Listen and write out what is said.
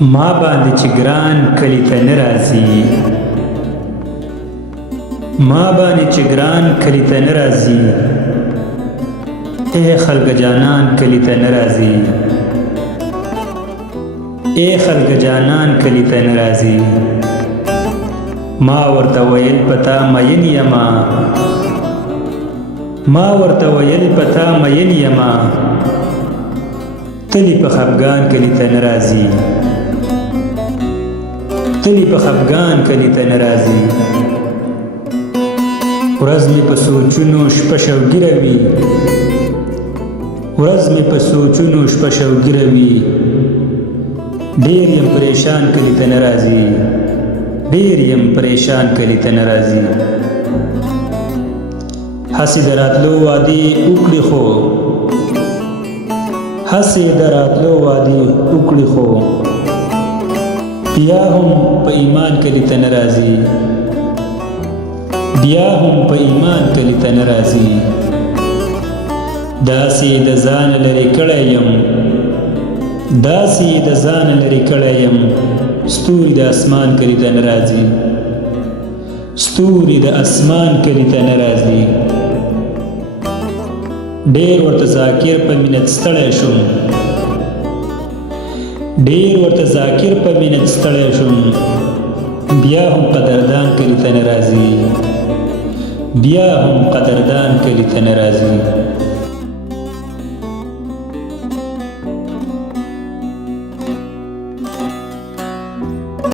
ما باندې چې ګران کلي ته نه راځي، ما باندې چې ګران کلي ته نه راځي، اے خلق جانان کلي ته نه راځي، اے خلق جانان کلي ته نه راځي. ما ورته ویل پتا مین یما، ما ورته ویل پتا مین یما، تلی په خفګان کلي ته نه راځي، تلی په خفګان کلي ته نه راځي. ورځ مې په سوچونو شپه شوګیره وي، ورځ مې په سوچونو شپه شوګیره وي، ډېر یم پریشان کلي ته نه راځي، ډېر یم پریشان کلي ته نه راځي. هسې د راتلو وعدې وکړې خو، هسې د راتلو وعدې وکړې خو، بیا هم په ایمان کلي ته نه راځي، بیا هم په ایمان کلي ته نه راځي. داسې د ځان لرې کړی یم، داسې د ځان لرې کړی یم، ستوري د اسمان کلي ته نه راځي، ستوري د اسمان کلي ته نه راځي. ډېر ورته ذاکر په مینت ستړی شوم، ډېر ورته ذاکر په مینت ستړی شوم، بیا هم قدردان کلي ته نه راځي، بیا هم قدردان کلي ته نه راځي.